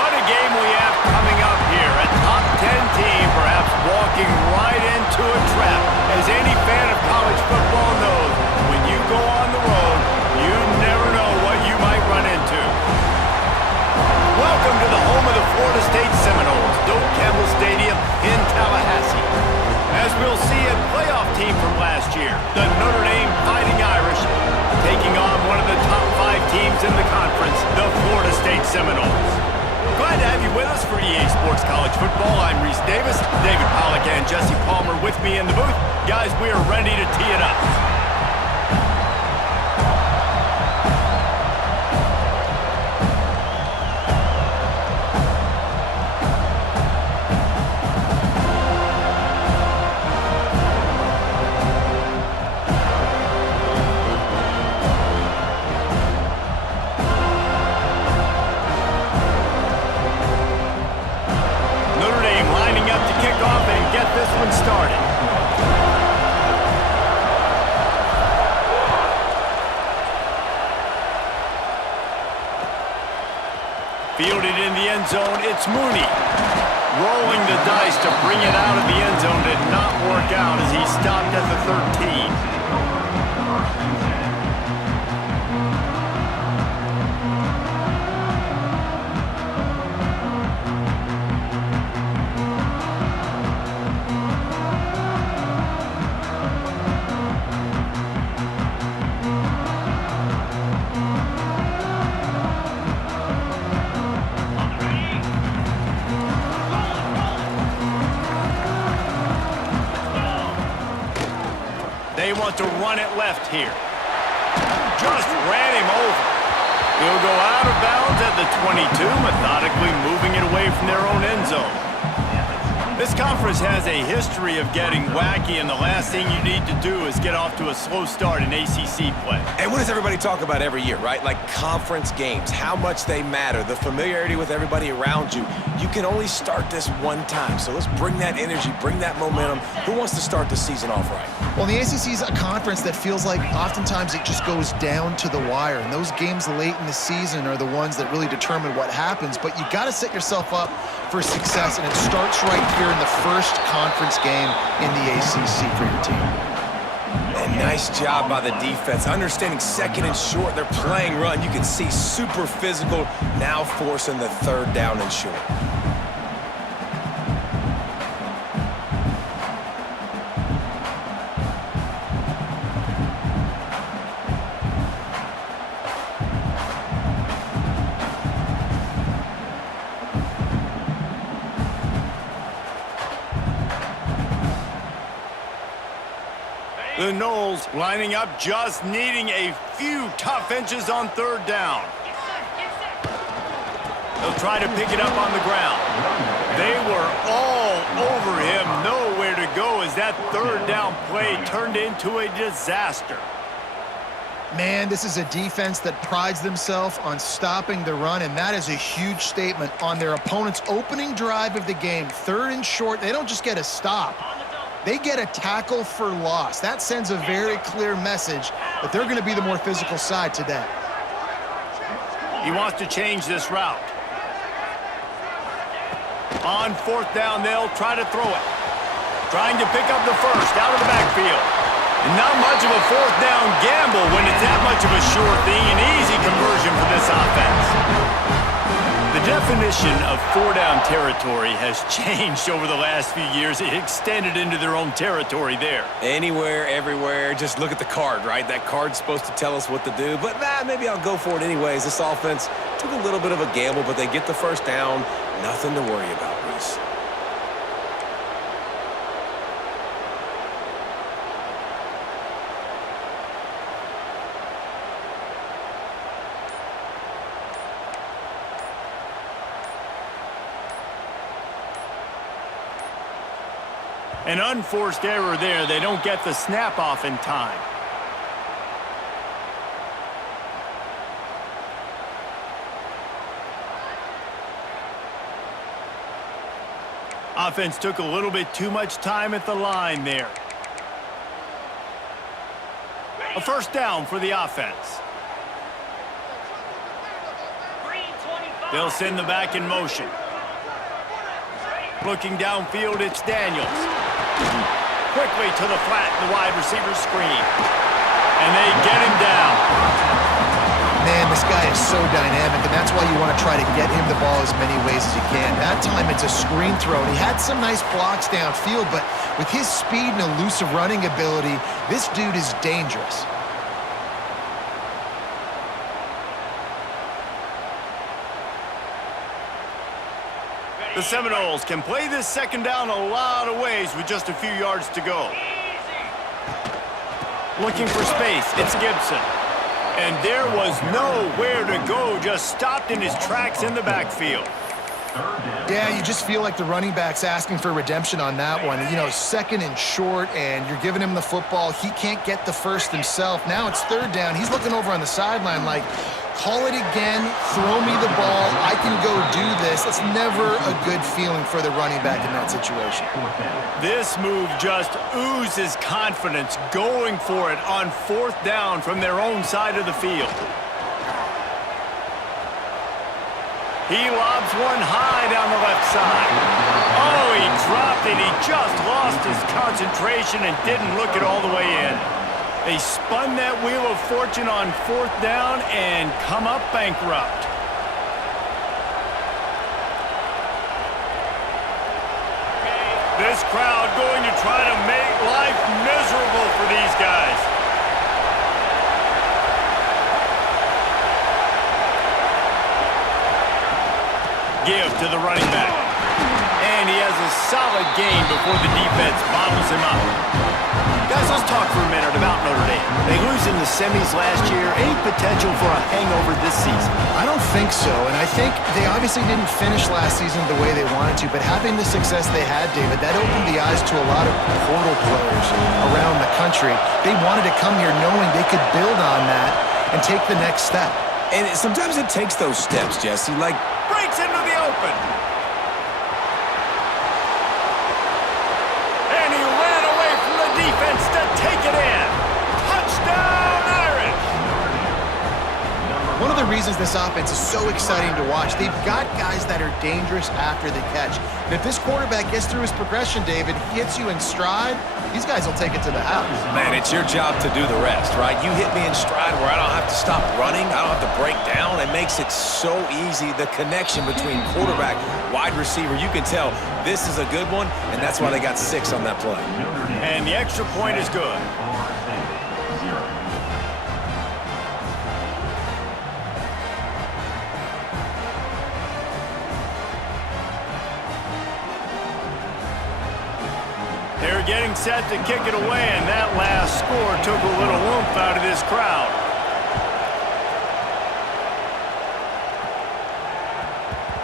What a game we have coming up here. A top 10 team perhaps walking right into a trap. As any fan of college football knows, when you go on the road, you never know what you might run into. Welcome to the home of the Florida State Seminoles, Doak Campbell Stadium in Tallahassee. As we'll see, a playoff team from last year, the Notre Dame Fighting Irish, taking on one of the top 5 teams in the conference, the Florida State Seminoles. Glad to have you with us for EA Sports College Football. I'm Reese Davis, David Pollack and Jesse Palmer with me in the booth. Guys, we are ready to tee it up. Fielded in the end zone, it's Mooney. Rolling the dice to bring it out of the end zone did not work out as he stopped at the 13. They want to run it left here. Just ran him over. He'll go out of bounds at the 22, methodically moving it away from their own end zone. This conference has a history of getting wacky, and the last thing you need to do is get off to a slow start in ACC play. And what does everybody talk about every year, right? Like conference games, how much they matter, the familiarity with everybody around you. You can only start this one time, so let's bring that energy, bring that momentum. Who wants to start the season off right? Well, the ACC is a conference that feels like oftentimes it just goes down to the wire, and those games late in the season are the ones that really determine what happens, but you got to set yourself up for success, and it starts right here in the first conference game in the ACC for your team. And nice job by the defense. Understanding second and short, they're playing run. You can see super physical, now forcing the third down and short. The Noles lining up, just needing a few tough inches on third down. They'll try to pick it up on the ground. They were all over him, nowhere to go as that third down play turned into a disaster. Man, this is a defense that prides themselves on stopping the run, and that is a huge statement on their opponent's opening drive of the game. Third and short, they don't just get a stop. They get a tackle for loss. That sends a very clear message that they're going to be the more physical side today. He wants to change this route. On fourth down, they'll try to throw it. Trying to pick up the first out of the backfield. And not much of a fourth down gamble when it's that much of a sure thing. An easy conversion for this offense. The definition of four-down territory has changed over the last few years. It extended into their own territory there. Anywhere, everywhere, just look at the card, right? That card's supposed to tell us what to do, but maybe I'll go for it anyways. This offense took a little bit of a gamble, but they get the first down. Nothing to worry about, Reese. An unforced error there. They don't get the snap off in time. Offense took a little bit too much time at the line there. A first down for the offense. Green 25. They'll send the back in motion. Looking downfield, it's Daniels. Quickly to the flat, the wide receiver screen. And they get him down. Man, this guy is so dynamic, and that's why you want to try to get him the ball as many ways as you can. That time it's a screen throw, and he had some nice blocks downfield, but with his speed and elusive running ability, this dude is dangerous. The Seminoles can play this second down a lot of ways with just a few yards to go. Looking for space, it's Gibson. And there was nowhere to go, just stopped in his tracks in the backfield. Yeah, you just feel like the running back's asking for redemption on that one. You know, second and short, and you're giving him the football. He can't get the first himself. Now it's third down. He's looking over on the sideline like, call it again, throw me the ball, I can go do this. It's never a good feeling for the running back in that situation. This move just oozes confidence, going for it on fourth down from their own side of the field. He lobs one high down the left side. Oh, he dropped it. He just lost his concentration and didn't look it all the way in. They spun that wheel of fortune on fourth down and come up bankrupt. This crowd going to try to make life miserable for these guys. Give to the running back. And he has a solid gain before the defense bottles him up. Guys, let's talk for a minute about Notre Dame. They lose in the semis last year. Any potential for a hangover this season? I don't think so, and I think they obviously didn't finish last season the way they wanted to, but having the success they had, David, that opened the eyes to a lot of portal players around the country. They wanted to come here knowing they could build on that and take the next step. And sometimes it takes those steps, Jesse, like Breaks into the open. And he ran away from the defense to take it in. Touchdown, Irish! One of the reasons this offense is so exciting to watch, they've got guys that are dangerous after the catch. And if this quarterback gets through his progression, David, hits you in stride, these guys will take it to the house. Man, it's your job to do the rest, right? You hit me in stride where I don't have to stop running. I don't have to break down. It makes it so easy. The connection between quarterback, wide receiver, you can tell this is a good one, and that's why they got 6 on that play. And the extra point is good. They're getting set to kick it away, and that last score took a little oomph out of this crowd.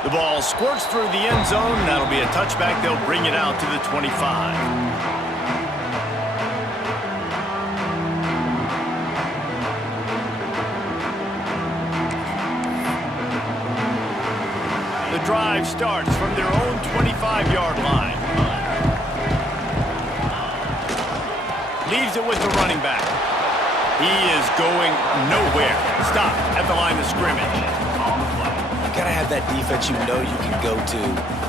The ball squirts through the end zone. That'll be a touchback. They'll bring it out to the 25. The drive starts from their own 25-yard line. Leaves it with the running back. He is going nowhere. Stopped at the line of scrimmage. You gotta have that defense you know you can go to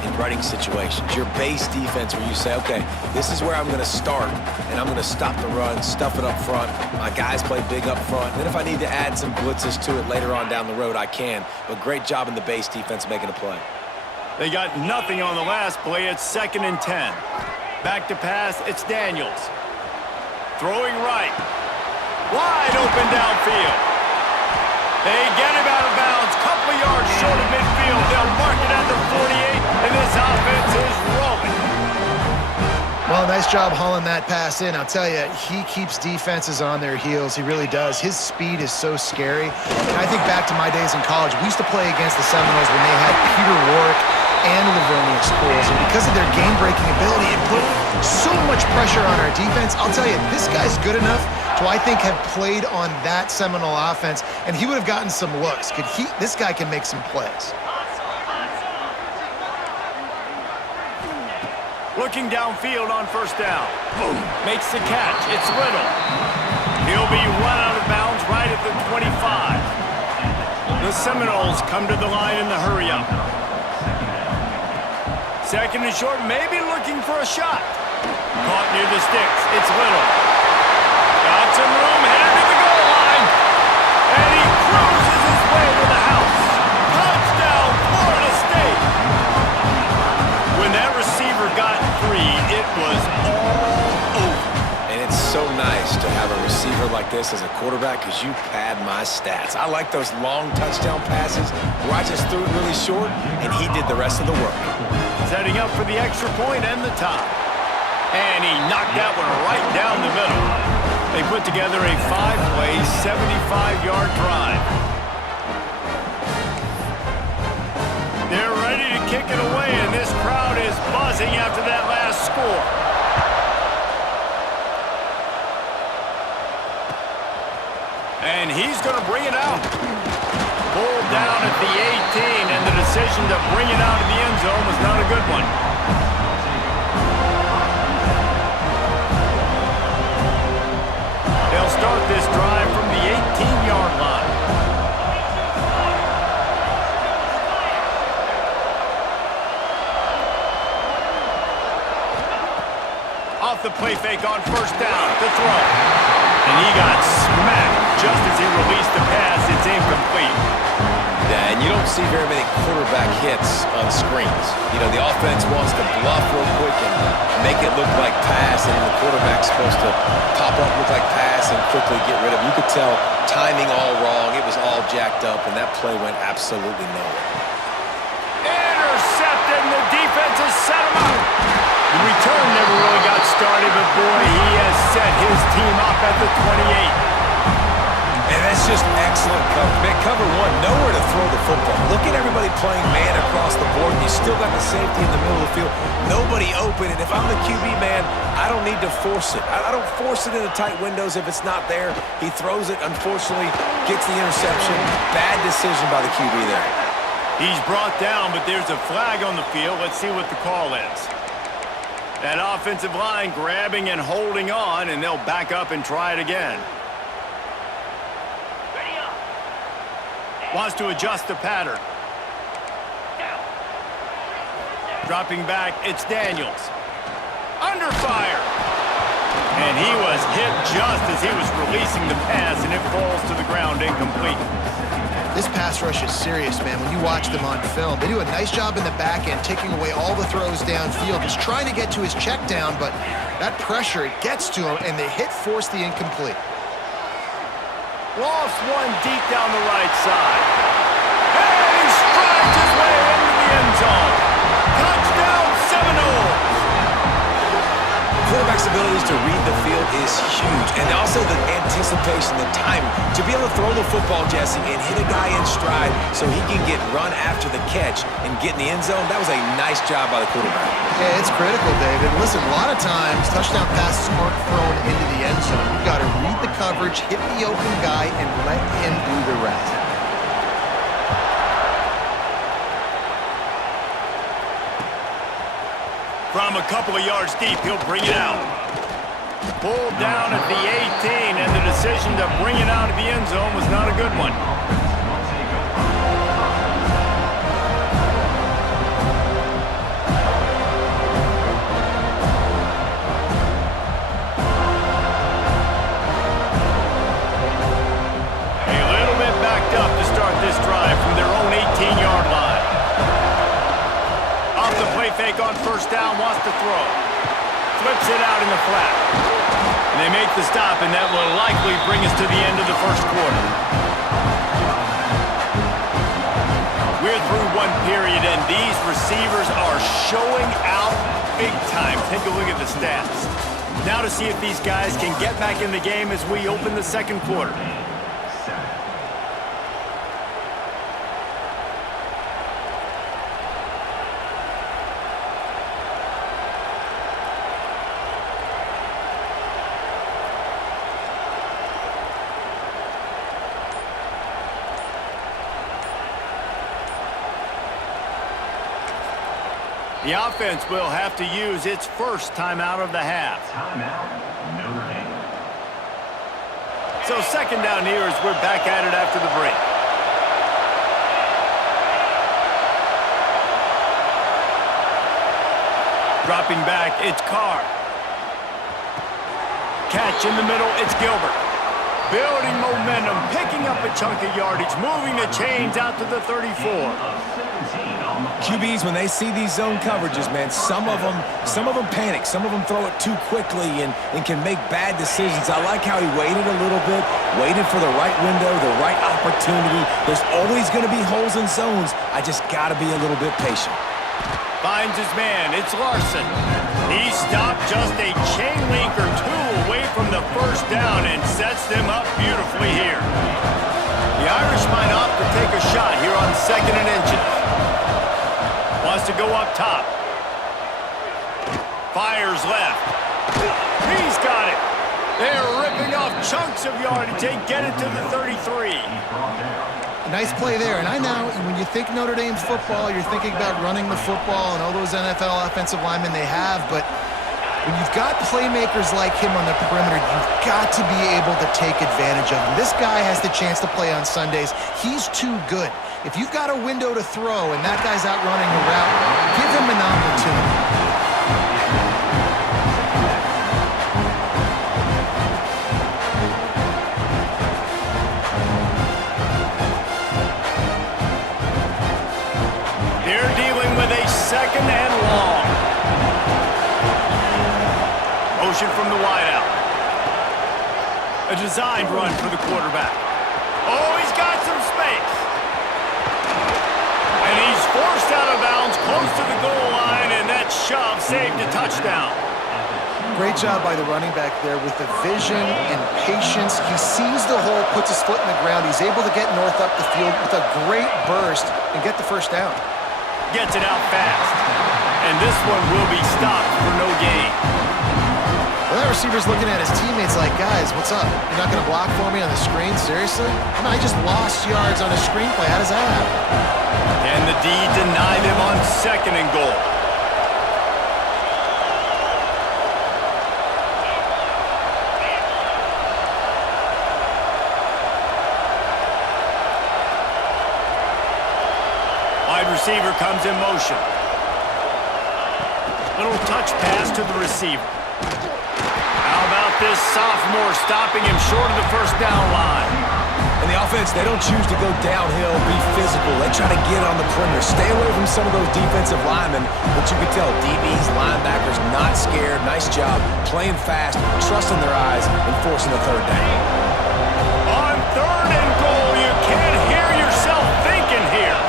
in running situations. Your base defense where you say, okay, this is where I'm gonna start, and I'm gonna stop the run, stuff it up front. My guys play big up front. Then if I need to add some blitzes to it later on down the road, I can. But great job in the base defense making a play. They got nothing on the last play. It's 2nd and 10. Back to pass, it's Daniels. Throwing right. Wide open downfield. They get him out of bounds. Couple of yards short of midfield. They'll mark it at the 48, and this offense is rolling. Well, nice job hauling that pass in. I'll tell you, he keeps defenses on their heels. He really does. His speed is so scary. And I think back to my days in college. We used to play against the Seminoles when they had Peter Warwick and Livonia schools, and because of their game-breaking ability, it put so much pressure on our defense. I'll tell you, this guy's good enough to, I think, have played on that Seminole offense, and he would have gotten some looks. This guy can make some plays. Looking downfield on first down. Makes the catch. It's Little. He'll be run out of bounds right at the 25. The Seminoles come to the line in the hurry-up. Second and short, maybe looking for a shot. Caught near the sticks. It's Little. Got some room, headed to the goal line. And he cruises his way to the house. Touchdown, Florida State. When that receiver got free, it was all over. And it's so nice to have a receiver like this as a quarterback because you pad my stats. I like those long touchdown passes where I just threw it really short and he did the rest of the work. Setting up for the extra point and the top. And he knocked that one right down the middle. They put together a 5-play, 75-yard drive. They're ready to kick it away, and this crowd is buzzing after that last score. And he's going to bring it out. Pulled down at the 18, and the decision to bring it out of the end zone was not a good one. They'll start this drive from the 18-yard line. Off the play fake on first down to throw. And he got smacked just as he released the pass. It's incomplete. Yeah, and you don't see very many quarterback hits on screens. You know, the offense wants to bluff real quick and make it look like pass, and the quarterback's supposed to pop up, look like pass, and quickly get rid of it. You could tell timing all wrong. It was all jacked up, and that play went absolutely nowhere. Intercepted, and the defense has set him up. The return never really got started, but boy, he has set his team up at the 28. And that's just excellent cover. Man, cover one, nowhere to throw the football. Look at everybody playing man across the board. You still got the safety in the middle of the field. Nobody open, and if I'm the QB, man, I don't need to force it. I don't force it into tight windows if it's not there. He throws it, unfortunately, gets the interception. Bad decision by the QB there. He's brought down, but there's a flag on the field. Let's see what the call is. That offensive line grabbing and holding on, and they'll back up and try it again. Wants to adjust the pattern. Dropping back, it's Daniels. Under fire. And he was hit just as he was releasing the pass, and it falls to the ground incomplete. This pass rush is serious, man. When you watch them on film, they do a nice job in the back end, taking away all the throws downfield. He's trying to get to his check down, but that pressure, it gets to him, and the hit forced the incomplete. Lost one deep down the right side. And he strides his way into the end zone. Touchdown, Seminoles! Quarterback's abilities to read the field is huge, and also the anticipation, the timing. To be able to throw the football, Jesse, and hit a guy in stride so he can get run after the catch and get in the end zone, that was a nice job by the quarterback. Yeah, it's critical, David. Listen, a lot of times, touchdown passes aren't thrown into the end zone. You've got to read the coverage, hit the open guy, and let him do the rest. From a couple of yards deep, he'll bring it out. Pulled down at the 18, and the decision to bring it out of the end zone was not a good one. A little bit backed up to start this drive from their own 18-yard line. Off the play fake on first down, wants to throw. Flips it out in the flat. And they make the stop, and that will likely bring us to the end of the first quarter. We're through one period, and these receivers are showing out big time. Take a look at the stats. Now to see if these guys can get back in the game as we open the second quarter. The offense will have to use its first timeout of the half. Timeout, Notre Dame. So second down here as we're back at it after the break. Dropping back, it's Carr. Catch in the middle, it's Gilbert. Building momentum, picking up a chunk of yardage, moving the chains out to the 34. QBs, when they see these zone coverages, man, some of them panic. Some of them throw it too quickly and can make bad decisions. I like how he waited a little bit, waited for the right window, the right opportunity. There's always going to be holes in zones. I just got to be a little bit patient. Finds his man, it's Larson. He stopped just a chain link or two away from the first down and sets them up beautifully here. The Irish might opt to take a shot here on 2nd and inches. Wants to go up top. Fires left. He's got it. They're ripping off chunks of yardage. They get it to the 33. Nice play there. And I know when you think Notre Dame football, you're thinking about running the football and all those NFL offensive linemen they have. But when you've got playmakers like him on the perimeter, you've got to be able to take advantage of him. This guy has the chance to play on Sundays. He's too good. If you've got a window to throw and that guy's out running a route, give him an opportunity. They're dealing with a 2nd and long. Motion from the wideout. A designed run for the quarterback. Oh, he's got some space. And he's forced out of bounds close to the goal line, and that shove saved a touchdown. Great job by the running back there with the vision and patience. He sees the hole, puts his foot in the ground. He's able to get north up the field with a great burst and get the first down. Gets it out fast. And this one will be stopped for no gain. Well, that receiver's looking at his teammates like, guys, what's up? You're not going to block for me on the screen? Seriously? I mean, I just lost yards on a screenplay. How does that happen? And the D denied him on 2nd and goal. Wide receiver comes in motion. Little touch pass to the receiver. How about this sophomore stopping him short of the first down line? And the offense, they don't choose to go downhill, be physical. They try to get on the perimeter, stay away from some of those defensive linemen. But you can tell DBs, linebackers, not scared. Nice job playing fast, trusting their eyes, and forcing the 3rd down. On 3rd and goal, you can't hear yourself thinking here.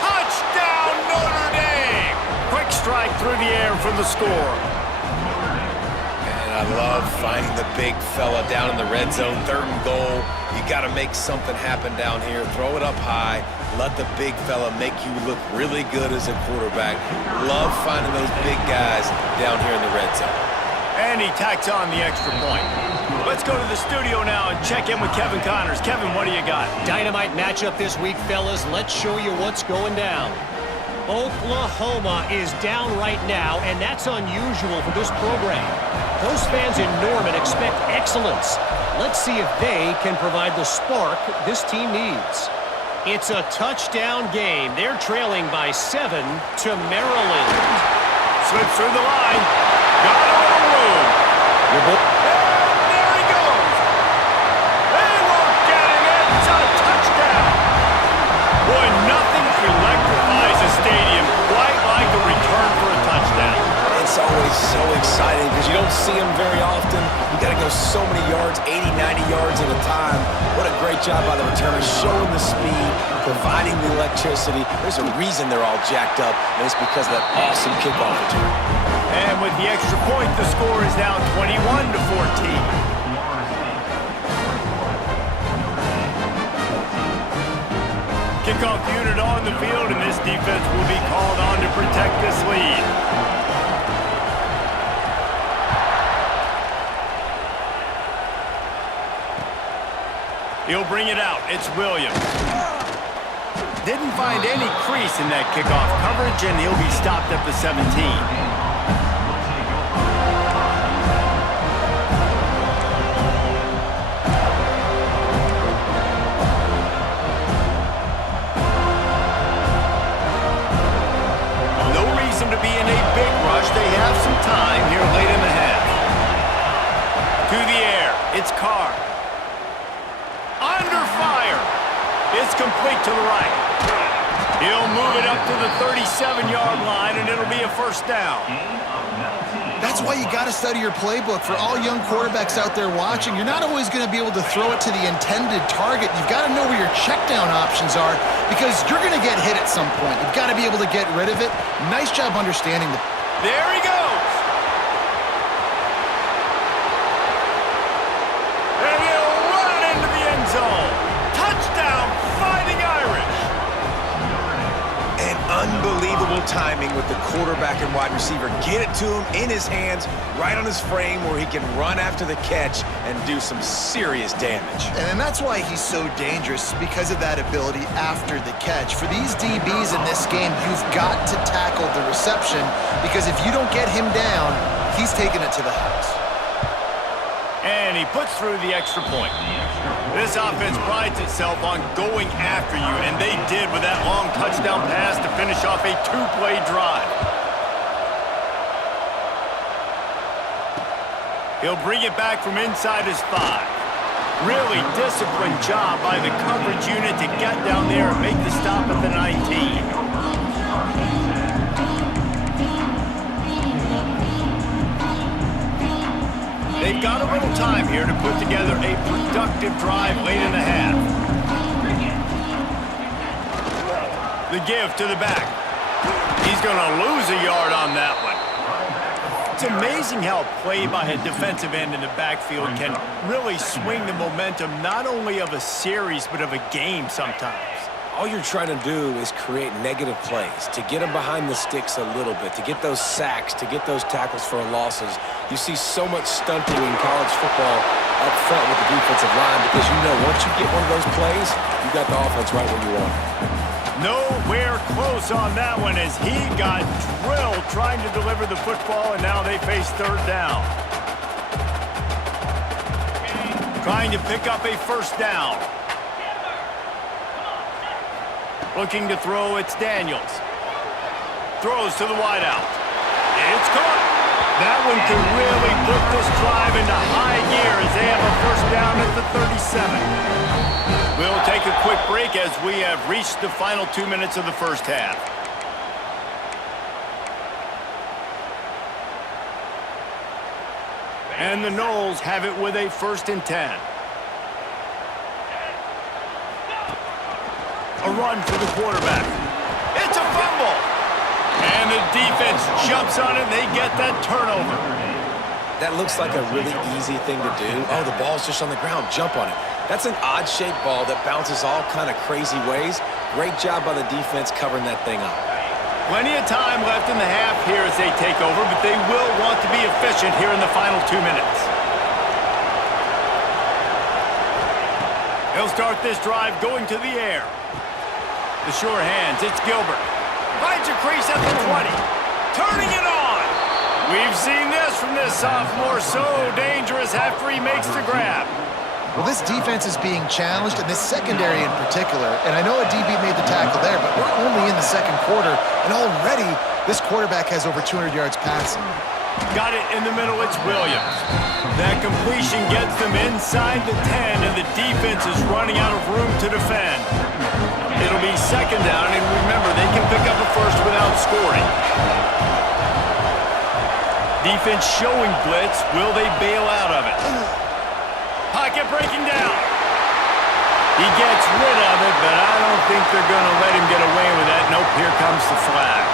Touchdown, Notre Dame! Quick strike through the air for the score. I love finding the big fella down in the red zone, 3rd and goal. You got to make something happen down here. Throw it up high. Let the big fella make you look really good as a quarterback. Love finding those big guys down here in the red zone. And he tacks on the extra point. Let's go to the studio now and check in with Kevin Connors. Kevin, what do you got? Dynamite matchup this week, fellas. Let's show you what's going down. Oklahoma is down right now, and that's unusual for this program. Those fans in Norman expect excellence. Let's see if they can provide the spark this team needs. It's a touchdown game. They're trailing by 7 to Maryland. Slips through the line. Got a little room. And there he goes. They won't get him. It's a touchdown. Boy, nothing electrifies a stadium quite like a return for a touchdown. It's always so exciting because you don't see them very often. You got to go so many yards, 80, 90 yards at a time. What a great job by the returners, showing the speed, providing the electricity. There's a reason they're all jacked up, and it's because of that awesome kickoff return. And with the extra point, the score is now 21 to 14. Kickoff unit on the field, and this defense will be called on to protect this lead. He'll bring it out. It's Williams. Didn't find any crease in that kickoff coverage, and he'll be stopped at the 17. It's Carr. Under fire. It's complete to the right. He'll move it up to the 37-yard line, and it'll be a first down. That's why you got to study your playbook. For all young quarterbacks out there watching, you're not always going to be able to throw it to the intended target. You've got to know where your check down options are because you're going to get hit at some point. You've got to be able to get rid of it. Nice job understanding the... There he goes. And he'll run it into the end zone. Touchdown, Fighting Irish. And unbelievable timing with the quarterback and wide receiver. Get it to him in his hands, right on his frame where he can run after the catch and do some serious damage. And that's why he's so dangerous, because of that ability after the catch. For these DBs in this game, you've got to tackle the reception because if you don't get him down, he's taking it to the house. And he puts through the extra point. This offense prides itself on going after you, and they did with that long touchdown pass to finish off a two-play drive. He'll bring it back from inside his 5. Really disciplined job by the coverage unit to get down there and make the stop at the 19. They've got a little time here to put together a productive drive late in the half. The give to the back. He's going to lose a yard on that one. It's amazing how play by a defensive end in the backfield can really swing the momentum not only of a series but of a game sometimes. All you're trying to do is create negative plays, to get them behind the sticks a little bit, to get those sacks, to get those tackles for losses. You see so much stunting in college football up front with the defensive line because you know once you get one of those plays, you got the offense right where you want it. Nowhere close on that one as he got drilled trying to deliver the football, and now they face third down. Trying to pick up a first down. Looking to throw, it's Daniels. Throws to the wideout. It's caught. That one can really put this drive into high gear as they have a first down at the 37. We'll take a quick break as we have reached the final 2 minutes of the first half. And the Noles have it with a 1st and 10. A run for the quarterback. It's a fumble. And the defense jumps on it, and they get that turnover. That looks like a really easy thing to do. Oh, the ball's just on the ground. Jump on it. That's an odd-shaped ball that bounces all kind of crazy ways. Great job by the defense covering that thing up. Plenty of time left in the half here as they take over, but they will want to be efficient here in the final 2 minutes. He'll start this drive going to the air. The sure hands, it's Gilbert. Finds a crease at the 20. Turning it on. We've seen this from this sophomore, so dangerous after he makes the grab. Well, this defense is being challenged, and this secondary in particular. And I know a DB made the tackle there, but we're only in the second quarter, and already this quarterback has over 200 yards passing. Got it in the middle, it's Williams. That completion gets them inside the 10, and the defense is running out of room to defend. It'll be second down, and remember, they can pick up a first without scoring. Defense showing blitz. Will they bail out of it? Pocket breaking down. He gets rid of it, but I don't think they're going to let him get away with that. Nope, here comes the flag.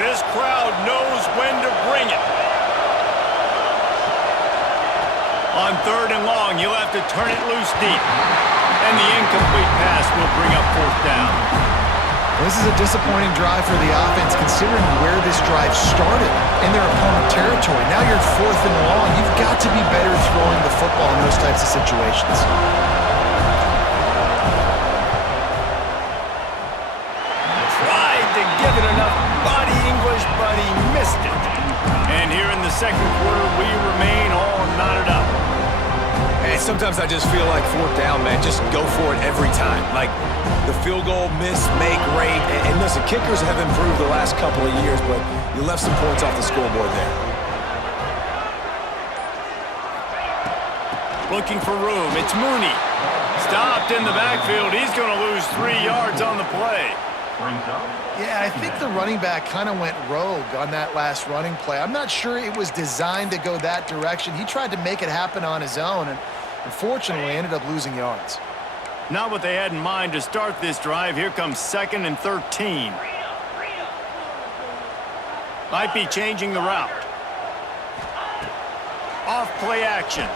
This crowd knows when to bring it. On 3rd and long, you'll have to turn it loose deep. And the incomplete pass will bring up 4th down. This is a disappointing drive for the offense considering where this drive started in their opponent territory. Now you're 4th and long. You've got to be better throwing the football in those types of situations. Tried to give it enough body English, but he missed it. And here in the second quarter, we remain all knotted up. It's sometimes I just feel like fourth down, man, just go for it every time. Like, the field goal, miss, make, great. And listen, kickers have improved the last couple of years, but you left some points off the scoreboard there. Looking for room. It's Mooney. Stopped in the backfield. He's going to lose 3 yards on the play. Yeah, I think the running back kind of went rogue on that last running play. I'm not sure it was designed to go that direction. He tried to make it happen on his own, and unfortunately ended up losing yards. Not what they had in mind to start this drive. Here comes 2nd and 13. Might be changing the route. Off play action.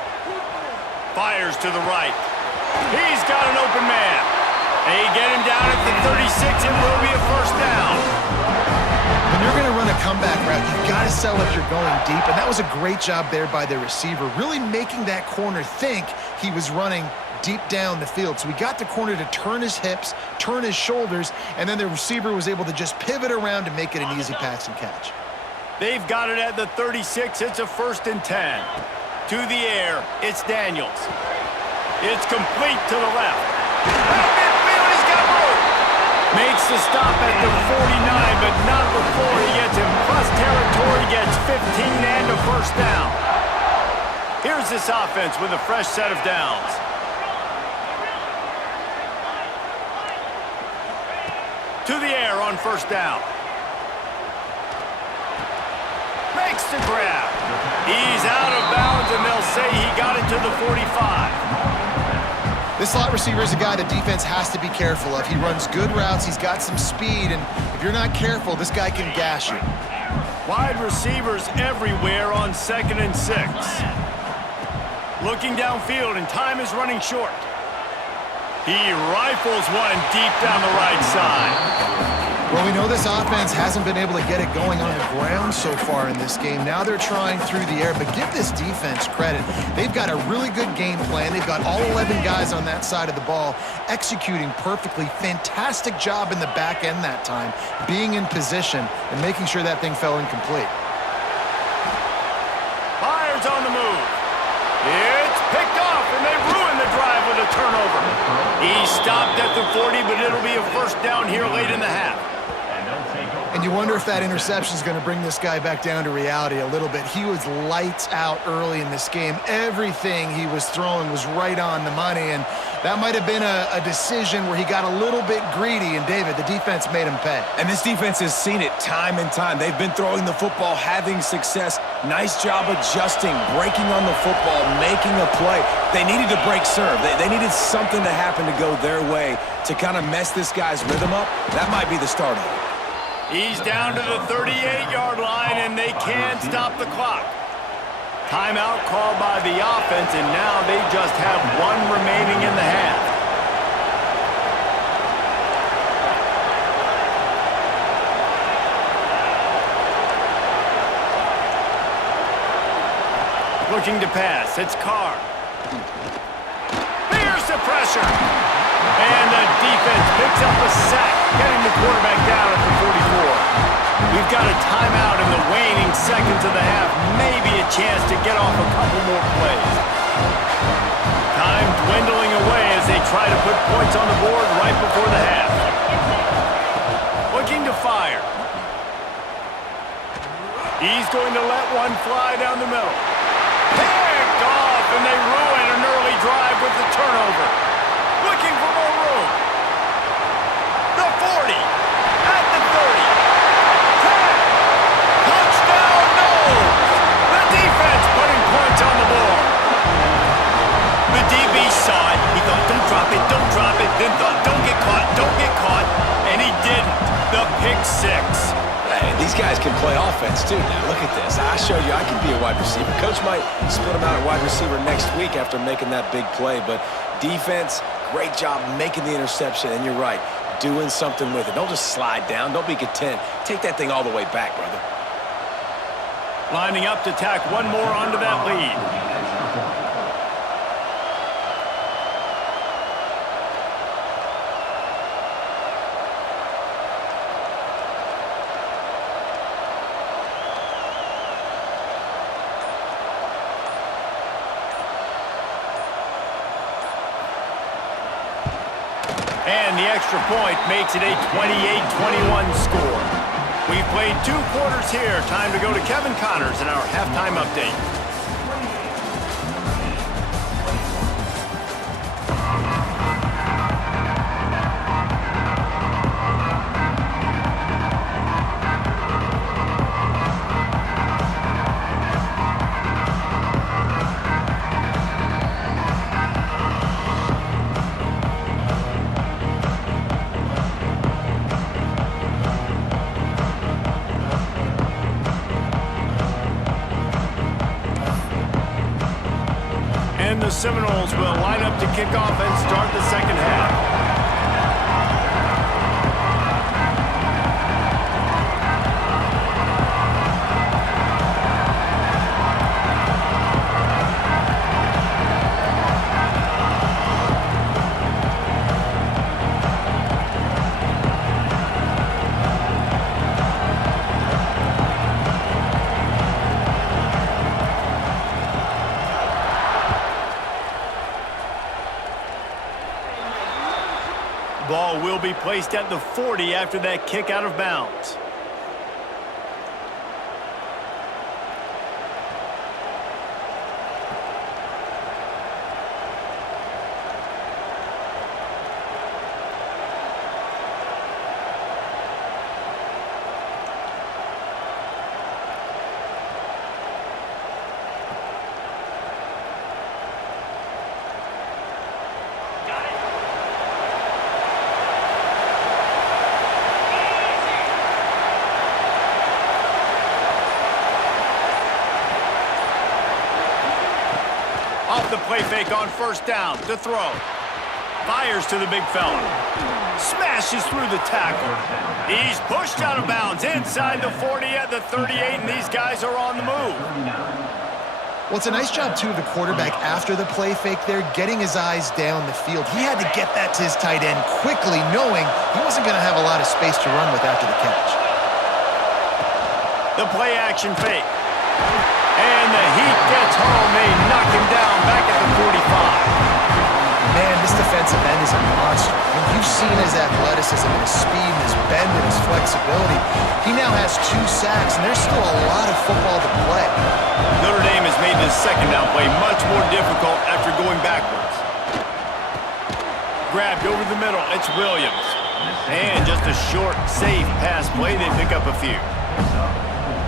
Fires to the right. He's got an open man. They get him down at the 36. It will be a first down. When you're going to run a comeback route, you've got to sell if you're going deep, and that was a great job there by the receiver, really making that corner think he was running deep down the field. So we got the corner to turn his hips, turn his shoulders, and then the receiver was able to just pivot around to make it an easy pass and catch. They've got it at the 36. It's a 1st and 10. To the air, it's Daniels. It's complete to the left. Midfield, he's got room. Makes the stop at the 49, but not before he gets in plus territory, gets 15 and a first down. Here's this offense with a fresh set of downs. To the air on first down. Makes the grab. He's out of bounds, and they'll say he got it to the 45. This slot receiver is a guy the defense has to be careful of. He runs good routes. He's got some speed, and if you're not careful, this guy can gash you. Wide receivers everywhere on 2nd and 6. Looking downfield, and time is running short. He rifles one deep down the right side. Well, we know this offense hasn't been able to get it going on the ground so far in this game. Now they're trying through the air, but give this defense credit. They've got a really good game plan. They've got all 11 guys on that side of the ball executing perfectly. Fantastic job in the back end that time, being in position and making sure that thing fell incomplete. Fires on the move. It's picked off, and they ruin the drive with a turnover. He stopped at the 40, but it'll be a first down here late in the half. And you wonder if that interception is going to bring this guy back down to reality a little bit. He was lights out early in this game. Everything he was throwing was right on the money, and that might have been a decision where he got a little bit greedy, and David, the defense made him pay. And this defense has seen it time and time. They've been throwing the football, having success. Nice job adjusting, breaking on the football, making a play. They needed to break serve. They needed something to happen to go their way to kind of mess this guy's rhythm up. That might be the start of it. He's down to the 38-yard line, and they can't stop the clock. Timeout called by the offense, and now they just have one remaining in the half. Looking to pass. It's Carr. Here's the pressure. And the defense picks up a sack, getting the quarterback down at the 44. We've got a timeout in the waning seconds of the half. Maybe a chance to get off a couple more plays. Time dwindling away as they try to put points on the board right before the half. Looking to fire. He's going to let one fly down the middle. Picked off, and they ruin an early drive with the turnover. Looking for more room. The 40. At the 30. 10. Touchdown, no! The defense putting points on the board. The DB saw it. He thought, don't drop it, don't drop it. Then thought, don't get caught, don't get caught. And he didn't. The pick six. Hey, these guys can play offense, too. Now, look at this. I showed you I can be a wide receiver. Coach might split him out at wide receiver next week after making that big play. But defense, great job making the interception. And you're right, doing something with it. Don't just slide down. Don't be content. Take that thing all the way back, brother. Lining up to tack one more onto that lead. And the extra point makes it a 28-21 score. We've played 2 quarters here. Time to go to Kevin Connors in our halftime update. And the Seminoles will line up to kick off and start the second half. Ball will be placed at the 40 after that kick out of bounds. Off the play fake on first down to throw. Fires to the big fella. Smashes through the tackle. He's pushed out of bounds inside the 40 at the 38, and these guys are on the move. Well, it's a nice job, too, of the quarterback after the play fake there, getting his eyes down the field. He had to get that to his tight end quickly, knowing he wasn't going to have a lot of space to run with after the catch. The play action fake. And the heat gets home. They knock him down back at the 45. Man, this defensive end is a monster. I mean, you've seen his athleticism and his speed and his bend and his flexibility. He now has 2 sacks, and there's still a lot of football to play. Notre Dame has made this second down play much more difficult after going backwards. Grabbed over the middle. It's Williams. And just a short, safe pass play. They pick up a few.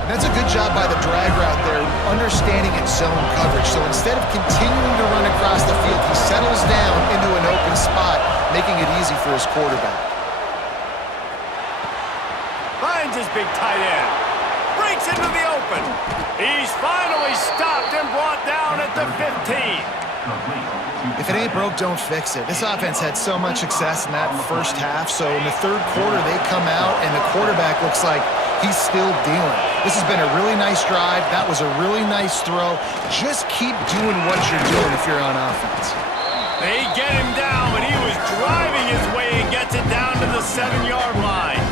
And that's a good job by the drag route there, understanding its zone coverage. So instead of continuing to run across the field, he settles down into an open spot, making it easy for his quarterback. Finds his big tight end. Breaks into the open. He's finally stopped and brought down at the 15. If it ain't broke, don't fix it. This offense had so much success in that first half, so in the third quarter they come out and the quarterback looks like he's still dealing. This has been a really nice drive. That was a really nice throw. Just keep doing what you're doing if you're on offense. They get him down, but he was driving his way and gets it down to the 7-yard line.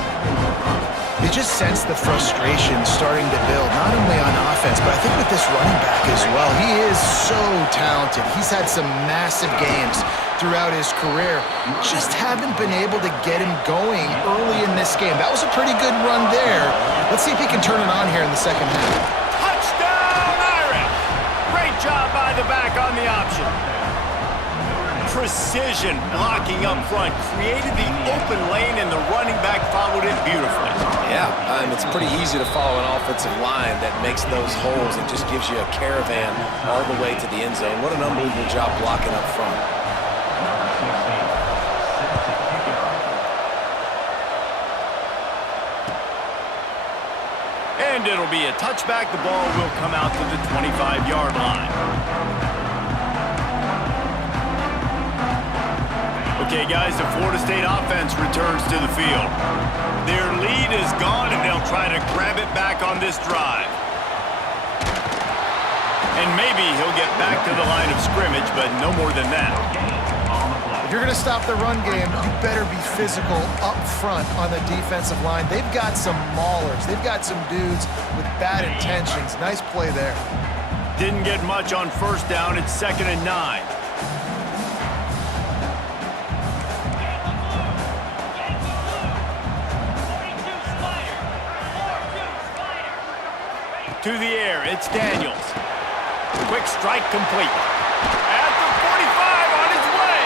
You just sense the frustration starting to build, not only on offense, but I think with this running back as well. He is so talented. He's had some massive games throughout his career. Just haven't been able to get him going early in this game. That was a pretty good run there. Let's see if he can turn it on here in the second half. Touchdown, Irish! Great job by the back on the option. Precision blocking up front created the open lane, and the running back followed it beautifully. Yeah, it's pretty easy to follow an offensive line that makes those holes and just gives you a caravan all the way to the end zone. What an unbelievable job blocking up front. And it'll be a touchback. The ball will come out to the 25-yard line. Okay, guys, the Florida State offense returns to the field. Their lead is gone, and they'll try to grab it back on this drive. And maybe he'll get back to the line of scrimmage, but no more than that. If you're going to stop the run game, you better be physical up front on the defensive line. They've got some maulers. They've got some dudes with bad intentions. Nice play there. Didn't get much on first down. It's 2nd and 9. To the air, it's Daniels. Quick strike complete. At the 45 on his way.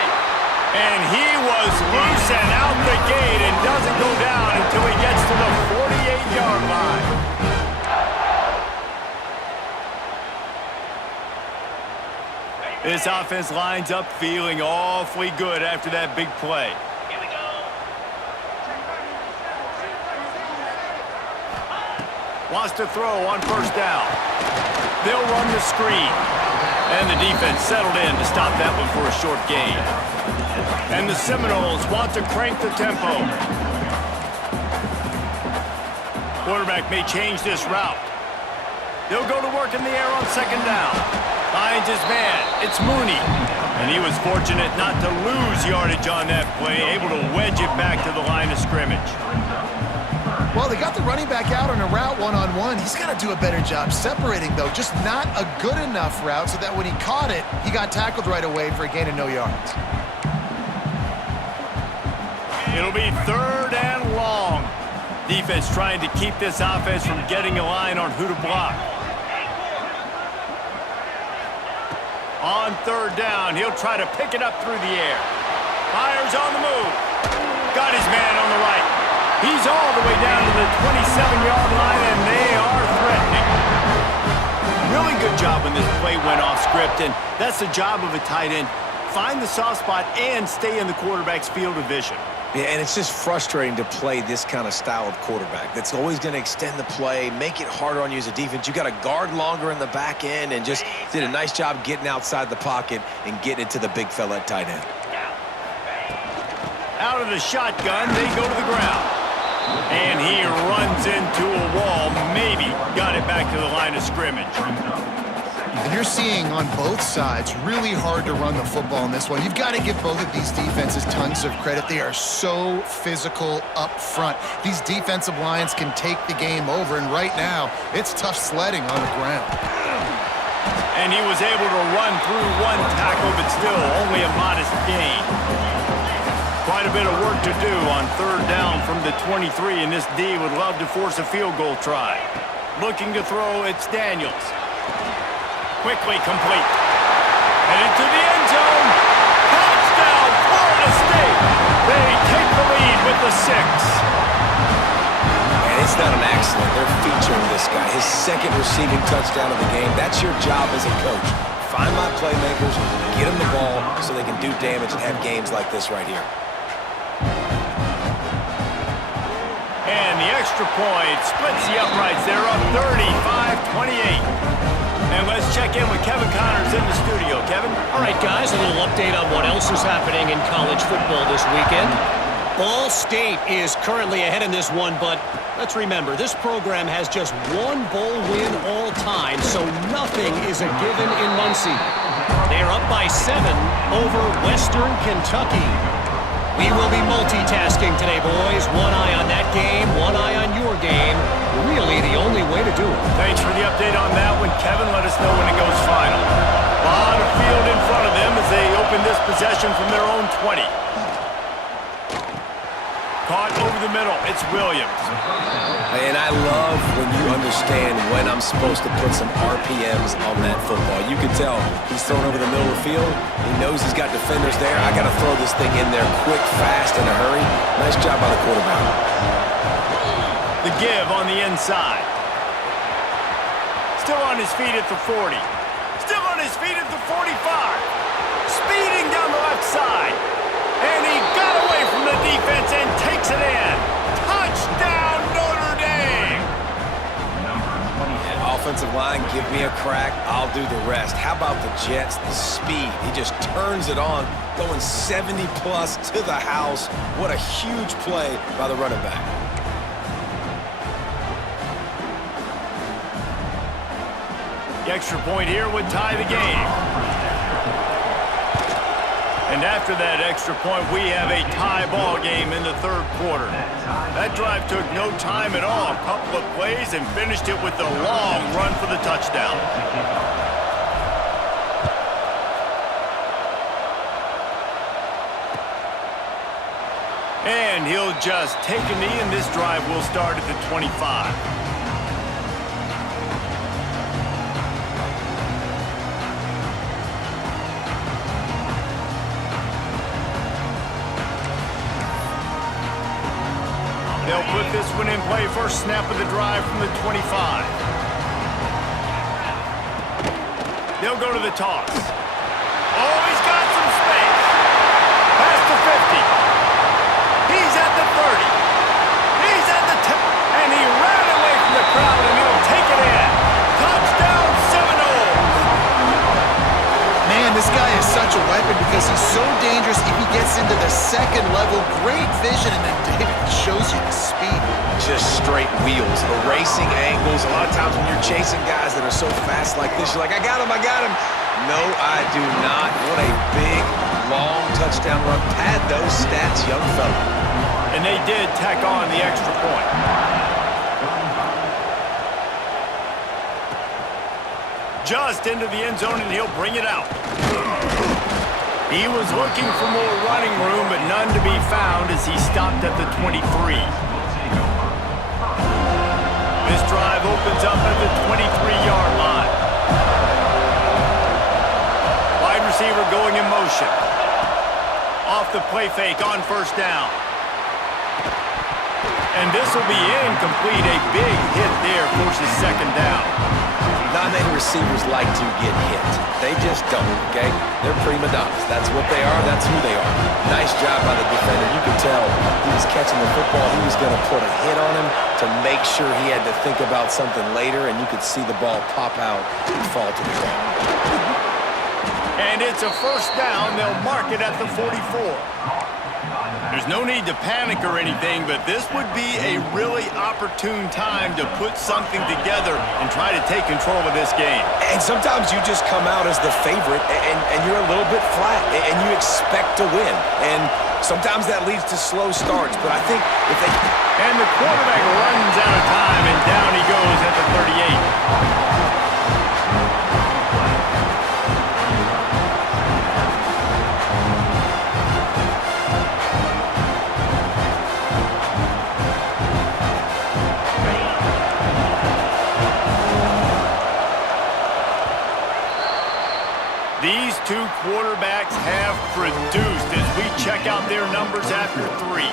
And he was loose and out the gate and doesn't go down until he gets to the 48-yard line. This offense lines up feeling awfully good after that big play. Here we go. Wants to throw on first down. They'll run the screen. And the defense settled in to stop that one for a short gain. And the Seminoles want to crank the tempo. Quarterback may change this route. They'll go to work in the air on second down. Finds his man. It's Mooney. And he was fortunate not to lose yardage on that play, able to wedge it back to the line of scrimmage. Well, they got the running back out on a route one-on-one. He's got to do a better job separating, though. Just not a good enough route so that when he caught it, he got tackled right away for a gain of no yards. It'll be third and long. Defense trying to keep this offense from getting a line on who to block. On third down, he'll try to pick it up through the air. Fires on the move. Got his man on the right. He's all the way down to the 27-yard line, and they are threatening. Really good job when this play went off script, and that's the job of a tight end. Find the soft spot and stay in the quarterback's field of vision. Yeah, and it's just frustrating to play this kind of style of quarterback. That's always going to extend the play, make it harder on you as a defense. You got to guard longer in the back end, and just did a nice job getting outside the pocket and getting it to the big fella at tight end. Out of the shotgun, they go to the ground. And he runs into a wall, maybe got it back to the line of scrimmage. And you're seeing on both sides really hard to run the football in this one. You've got to give both of these defenses tons of credit. They are so physical up front. These defensive lines can take the game over, and right now, it's tough sledding on the ground. And he was able to run through one tackle, but still only a modest gain. Quite a bit of work to do on third down from the 23, and this D would love to force a field goal try. Looking to throw, it's Daniels. Quickly complete. And into the end zone. Touchdown, Florida State. They take the lead with the 6. And it's not an accident. They're featuring this guy. His second receiving touchdown of the game. That's your job as a coach. Find my playmakers, get them the ball so they can do damage and have games like this right here. And the extra point splits the uprights. They're up 35-28. And let's check in with Kevin Connors in the studio. Kevin? All right, guys, a little update on what else is happening in college football this weekend. Ball State is currently ahead in this one, but let's remember, this program has just one bowl win all time, so nothing is a given in Muncie. They're up by 7 over Western Kentucky. We will be multitasking today, boys. One eye on that game, one eye on your game. Really the only way to do it. Thanks for the update on that one, Kevin. Let us know when it goes final. A lot of field in front of them as they open this possession from their own 20. Caught over the middle. It's Williams. And I love when you understand when I'm supposed to put some RPMs on that football. You can tell he's thrown over the middle of the field. He knows he's got defenders there. I got to throw this thing in there quick, fast, in a hurry. Nice job by the quarterback. The give on the inside. Still on his feet at the 40. Still on his feet at the 45. Speeding down the left side. And he got away from the defense and takes it in. Touchdown, Notre Dame! Yeah, offensive line, give me a crack. I'll do the rest. How about the Jets? The speed. He just turns it on, going 70-plus to the house. What a huge play by the running back. The extra point here would tie the game. And after that extra point, we have a tie ball game in the third quarter. That drive took no time at all. A couple of plays and finished it with a long run for the touchdown. And he'll just take a knee, and this drive will start at the 25. They'll put this one in play first snap of the drive from the 25. They'll go to the toss. Oh, he's got some space. Past the 50. He's at the 30. He's at the 10. And he ran away from the crowd, and he'll take it in. Touchdown, Seminoles. Man, this guy is such a weapon because he's so dangerous if he gets into the second level. Great vision, and then David shows you the speed. Just straight wheels, erasing angles. A lot of times when you're chasing guys that are so fast like this, you're like, I got him, I got him. No, I do not. What a big, long touchdown run. Pad those stats, young fella. And they did tack on the extra point. Just into the end zone, and he'll bring it out. He was looking for more running room, but none to be found as he stopped at the 23. This drive opens up at the 23-yard line. Wide receiver going in motion. Off the play fake on first down. And this will be incomplete. A big hit there forces second down. Not many receivers like to get hit. They just don't, okay? They're prima donnas. That's what they are. That's who they are. Nice job by the defender. You could tell he was catching the football. He was going to put a hit on him to make sure he had to think about something later, and you could see the ball pop out and fall to the ground. And it's a first down. They'll mark it at the 44. There's no need to panic or anything, but this would be a really opportune time to put something together and try to take control of this game. And sometimes you just come out as the favorite, and you're a little bit flat, and you expect to win. And sometimes that leads to slow starts, but I think if they... And the quarterback runs out of time, and down he goes at the 38. These two quarterbacks have produced as we check out their numbers after 3.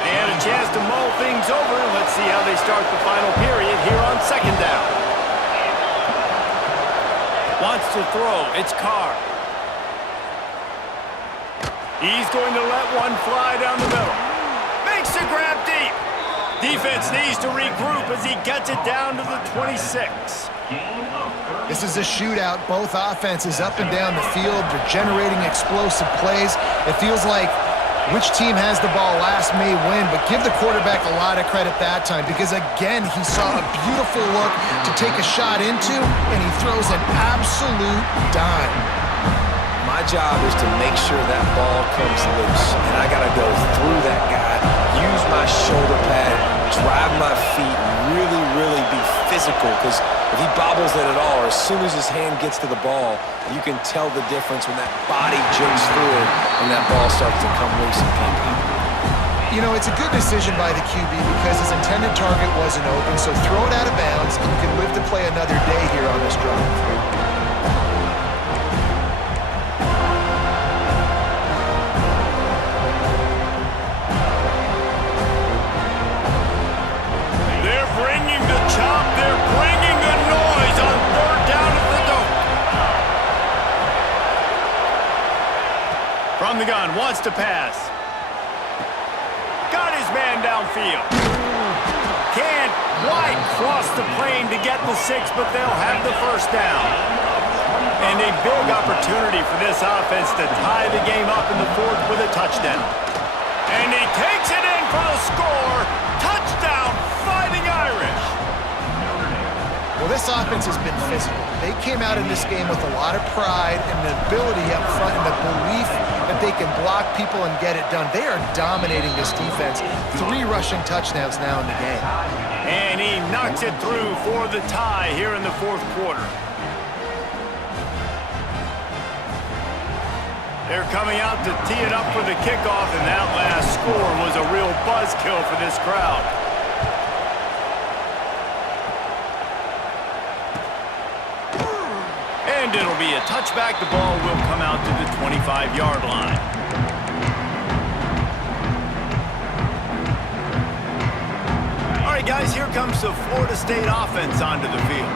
They had a chance to mull things over. Let's see how they start the final period here on second down. Wants to throw. It's Carr. He's going to let one fly down the middle. Makes a grab deep. Defense needs to regroup as he gets it down to the 26. This is a shootout. Both offenses up and down the field. They're generating explosive plays. It feels like which team has the ball last may win, but give the quarterback a lot of credit that time because, again, he saw a beautiful look to take a shot into, and he throws an absolute dime. My job is to make sure that ball comes loose, and I got to go through that guy, use my shoulder pad, drive my feet, really, really be physical, because if he bobbles it at all, or as soon as his hand gets to the ball, you can tell the difference when that body jerks through it and that ball starts to come loose and pop out. You know, it's a good decision by the QB because his intended target wasn't open, so throw it out of bounds, and you can live to play another day here on this drive. From the gun, wants to pass. Got his man downfield. Can't quite cross the plane to get the 6, but they'll have the first down. And a big opportunity for this offense to tie the game up in the 4th with a touchdown. And he takes it in for the score. Touchdown, Fighting Irish. Well, this offense has been physical. They came out in this game with a lot of pride and the ability up front and the belief that they can block people and get it done. They are dominating this defense. 3 rushing touchdowns now in the game. And he knocks it through for the tie here in the 4th quarter. They're coming out to tee it up for the kickoff, and that last score was a real buzzkill for this crowd. And it'll be a touchback. The ball will come out to the 25-yard line. guys, here comes the Florida State offense onto the field.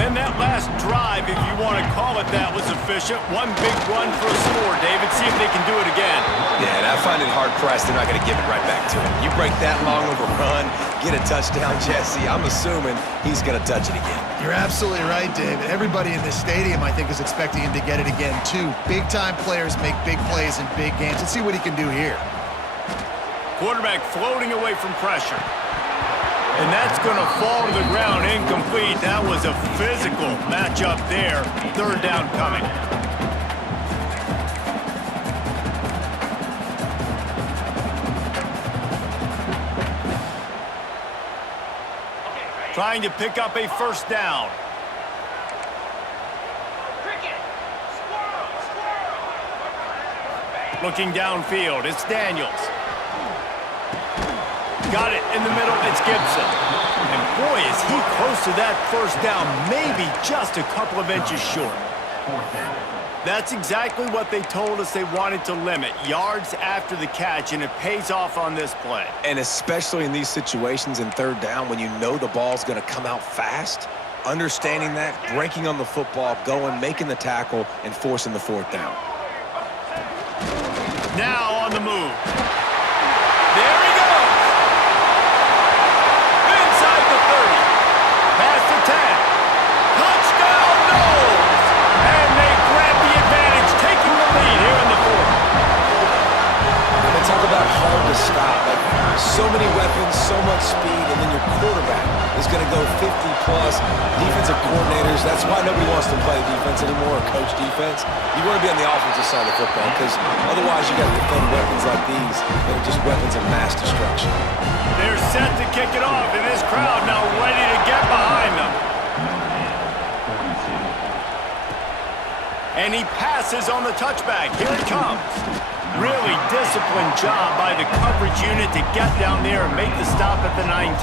Man, that last drive, if you want to call it that, was efficient. One big run for a score, David. See if they can do it again. Yeah, and I find it hard-pressed they're not going to give it right back to him. You break that long of a run, get a touchdown, Jesse, I'm assuming he's going to touch it again. You're absolutely right, David. Everybody in this stadium, I think, is expecting him to get it again, too. Big-time players make big plays in big games. Let's see what he can do here. Quarterback floating away from pressure. And that's going to fall to the ground incomplete. That was a physical matchup there. Third down coming. Trying to pick up a first down. Looking downfield, it's Daniels. Got it in the middle, it's Gibson. And boy, is he close to that first down, maybe just a couple of inches short. That's exactly what they told us they wanted to limit, yards after the catch, and it pays off on this play. And especially in these situations in third down when you know the ball's going to come out fast, understanding that, breaking on the football, going, making the tackle, and forcing the fourth down. Now on the move. There he goes. Inside the 30. Past the 10. Touchdown, Knowles. And they grab the advantage, taking the lead here in the fourth. They talk about hard to stop. Like, so many weapons, so much speed, and then your quarterback is going to go 50-plus. Defensive coordinators, that's why nobody wants to play defense anymore or coach defense. You want to be on the offensive side of football because otherwise you got to defend weapons like these that are just weapons of mass destruction. They're set to kick it off, and this crowd now ready to get behind them. And he passes on the touchback. Here it comes. Really disciplined job by the coverage unit to get down there and make the stop at the 19.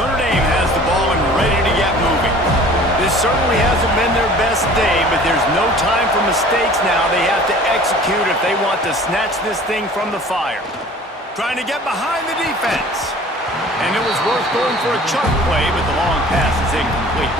Notre Dame has the ball and ready to get moving. This certainly hasn't been their best day, but there's no time for mistakes now. They have to execute if they want to snatch this thing from the fire. Trying to get behind the defense. And it was worth going for a chunk play, but the long pass is incomplete.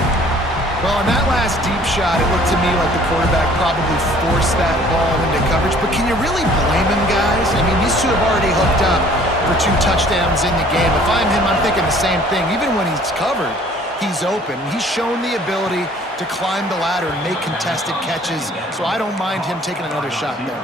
Well, on that last deep shot, it looked to me like the quarterback probably forced that ball into coverage. But can you really blame him, guys? I mean, these two have already hooked up for 2 touchdowns in the game. If I'm him, I'm thinking the same thing. Even when he's covered, he's open. He's shown the ability to climb the ladder and make contested catches. So I don't mind him taking another shot there.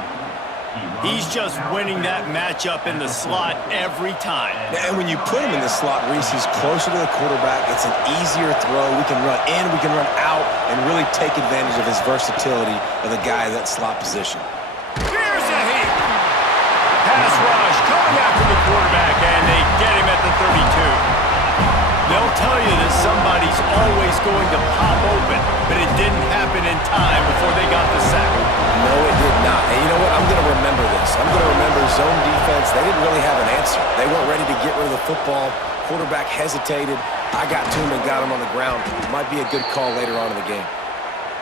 He's just winning that matchup in the slot every time. And when you put him in the slot, Reese, he's closer to the quarterback. It's an easier throw. We can run in, we can run out, and really take advantage of his versatility of the guy in that slot position. Here's a heat. Pass rush coming after the quarterback, and they get him at the 32. They'll tell you that somebody's always going to pop open, but it didn't happen in time before they got the sack. No, it did not. And you know what? I'm going to remember this. I'm going to remember zone defense. They didn't really have an answer. They weren't ready to get rid of the football. Quarterback hesitated. I got to him and got him on the ground. Might be a good call later on in the game.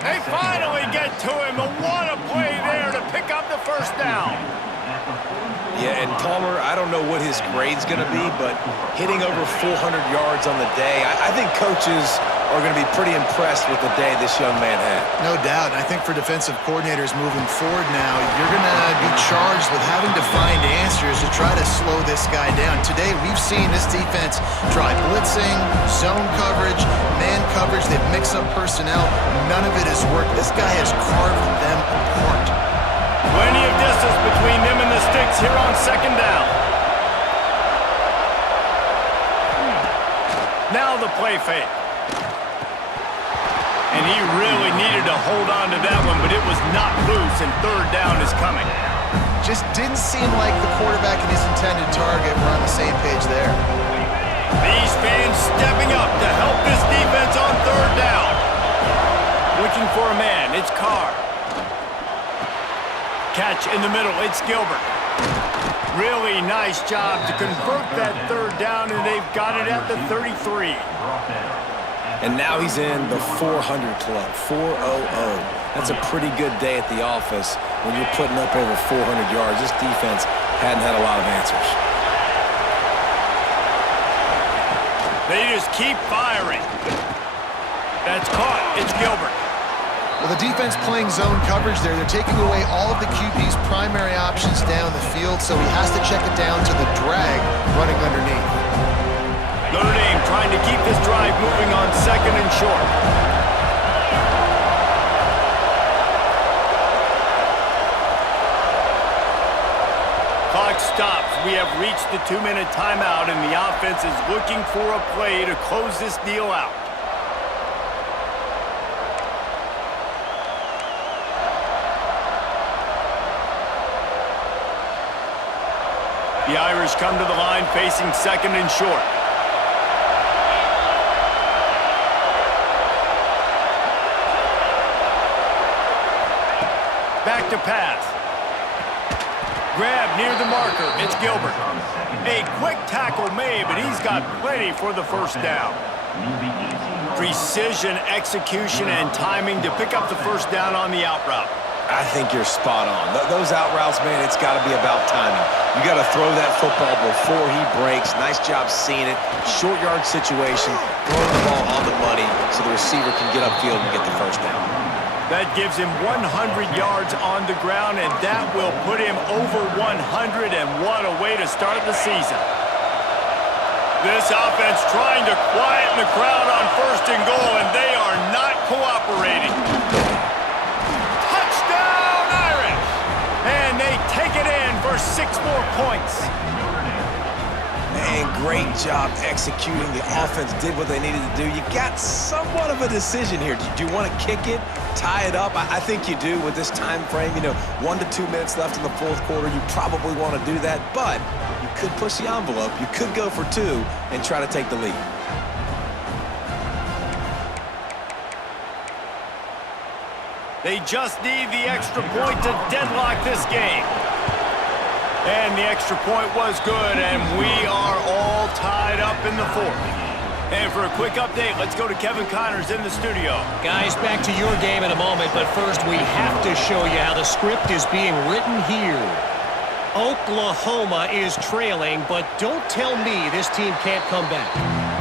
They finally get to him, and what a play there to pick up the first down. Yeah, and Palmer, I don't know what his grade's going to be, but hitting over 400 yards on the day, I think coaches are going to be pretty impressed with the day this young man had. No doubt. And I think for defensive coordinators moving forward now, you're going to be charged with having to find answers to try to slow this guy down. Today, we've seen this defense try blitzing, zone coverage, man coverage. They've mixed up personnel. None of it has worked. This guy has carved them apart. Plenty of distance between them and the sticks here on second down. Now the play fake. And he really needed to hold on to that one, but it was not loose, and third down is coming. Just didn't seem like the quarterback and his intended target were on the same page there. These fans stepping up to help this defense on third down. Looking for a man, it's Carr. Catch in the middle, it's Gilbert. Really nice job to convert that third down, and they've got it at the 33. And now he's in the 400 club, 400. That's a pretty good day at the office when you're putting up over 400 yards. This defense hadn't had a lot of answers. They just keep firing. That's caught. It's Gilbert. Well, the defense playing zone coverage there. They're taking away all of the QB's primary options down the field, so he has to check it down to the drag running underneath. Notre Dame trying to keep this drive moving on 2nd and short. Clock stops. We have reached the 2-minute timeout, and the offense is looking for a play to close this deal out. The Irish come to the line facing 2nd and short. Back to pass. Grab near the marker. It's Gilbert. A quick tackle made, but he's got plenty for the first down. Precision, execution, and timing to pick up the first down on the out route. I think you're spot on. Those out routes, man, it's got to be about timing. You got to throw that football before he breaks. Nice job seeing it. Short yard situation, throwing the ball on the money so the receiver can get upfield and get the first down. That gives him 100 yards on the ground, and that will put him over 100, and what a way to start the season. This offense trying to quieten the crowd on 1st and goal, and they are not cooperating. Touchdown, Irish! And they take it in for 6 more points. Man, great job executing. The offense did what they needed to do. You got somewhat of a decision here. Do you want to kick it, tie it up? I think you do with this time frame. 1 to 2 minutes left in the 4th quarter. You probably want to do that, but you could push the envelope. You could go for 2 and try to take the lead. They just need the extra point to deadlock this game. And the extra point was good, and we are all tied up in the 4th. And for a quick update, let's go to Kevin Connors in the studio. Guys, back to your game in a moment, but first we have to show you how the script is being written here. Oklahoma is trailing, but don't tell me this team can't come back.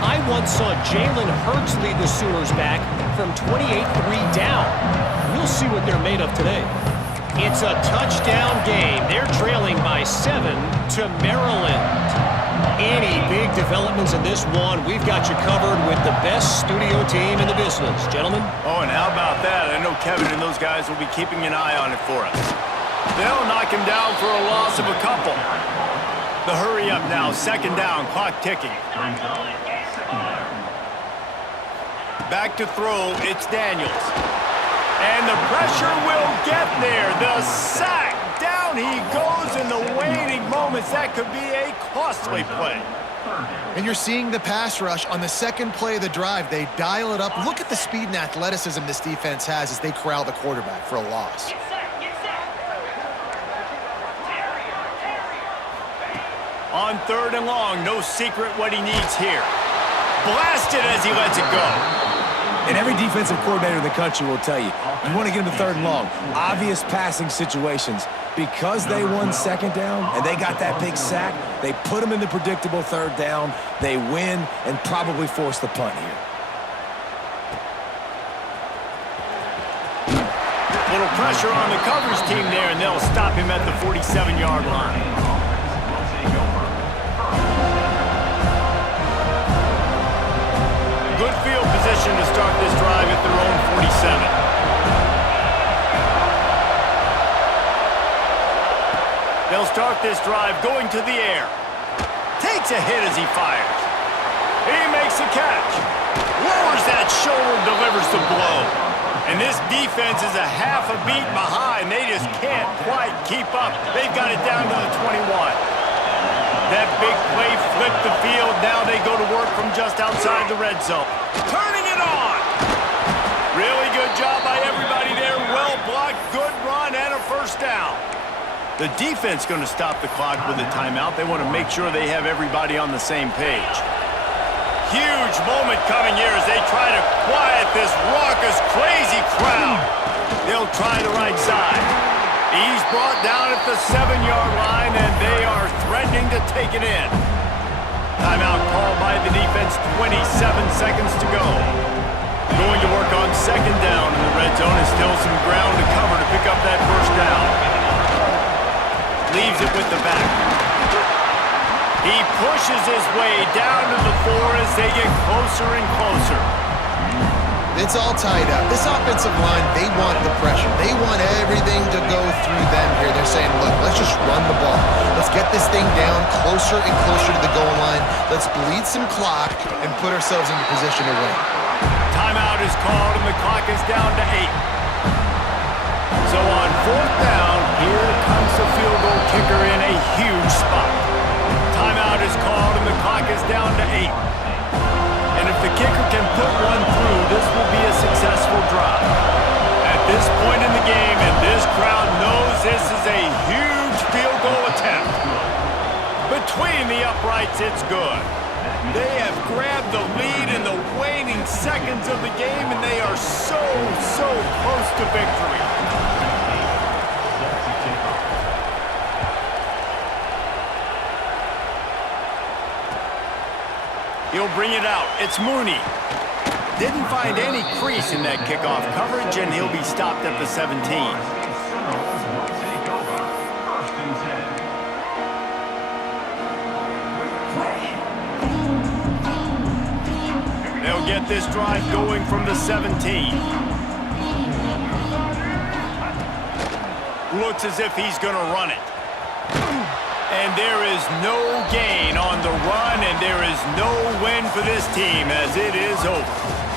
I once saw Jalen Hurts lead the Sooners back from 28-3 down. We'll see what they're made of today. It's a touchdown game. They're trailing by 7 to Maryland. Any big developments in this one, we've got you covered with the best studio team in the business. Gentlemen? Oh, and how about that? I know Kevin and those guys will be keeping an eye on it for us. They'll knock him down for a loss of a couple. The hurry up now, 2nd down, clock ticking. Back to throw, it's Daniels. And the pressure will get there. The sack. Down he goes in the waiting moments. That could be a costly play. And you're seeing the pass rush on the 2nd play of the drive. They dial it up. Look at the speed and athleticism this defense has as they corral the quarterback for a loss. On 3rd and long, no secret what he needs here. Blasted as he lets it go. And every defensive coordinator in the country will tell you want to get him to 3rd and long. Obvious passing situations. Because they won 2nd down and they got that big sack, they put them in the predictable 3rd down. They win and probably force the punt here. Little pressure on the coverage team there, and they'll stop him at the 47-yard line. Good field position to start this drive at their own 47. They'll start this drive going to the air. Takes a hit as he fires. He makes the catch. Lowers that shoulder, delivers the blow. And this defense is a half a beat behind. They just can't quite keep up. They've got it down to the 21. That big play flipped the field. Now they go to work from just outside the red zone. Turning it on. Really good job by everybody there. Well blocked, good run, and a first down. The defense going to stop the clock with a timeout. They want to make sure they have everybody on the same page. Huge moment coming here as they try to quiet this raucous, crazy crowd. They'll try the right side. He's brought down at the 7-yard line, and they are threatening to take it in. Timeout called by the defense, 27 seconds to go. Going to work on second down in the red zone, and still some ground to cover to pick up that first down. Leaves it with the back. He pushes his way down to the 4 as they get closer and closer. It's all tied up. This offensive line, they want the pressure. They want everything to go through them here. They're saying, look, let's just run the ball. Let's get this thing down closer and closer to the goal line. Let's bleed some clock and put ourselves into position to win. Timeout is called, and the clock is down to 8. So on fourth down, here comes the field goal kicker in a huge spot. Timeout is called, and the clock is down to 8. And if the kicker can put one through, this will be a successful drive. At this point in the game, and this crowd knows this is a huge field goal attempt. Between the uprights, it's good. They have grabbed the lead in the waning seconds of the game, and they are so close to victory. He'll bring it out. It's Mooney. Didn't find any crease in that kickoff coverage, and he'll be stopped at the 17. They'll get this drive going from the 17. Looks as if he's going to run it. And there is no gain on the run, and there is no win for this team as it is over.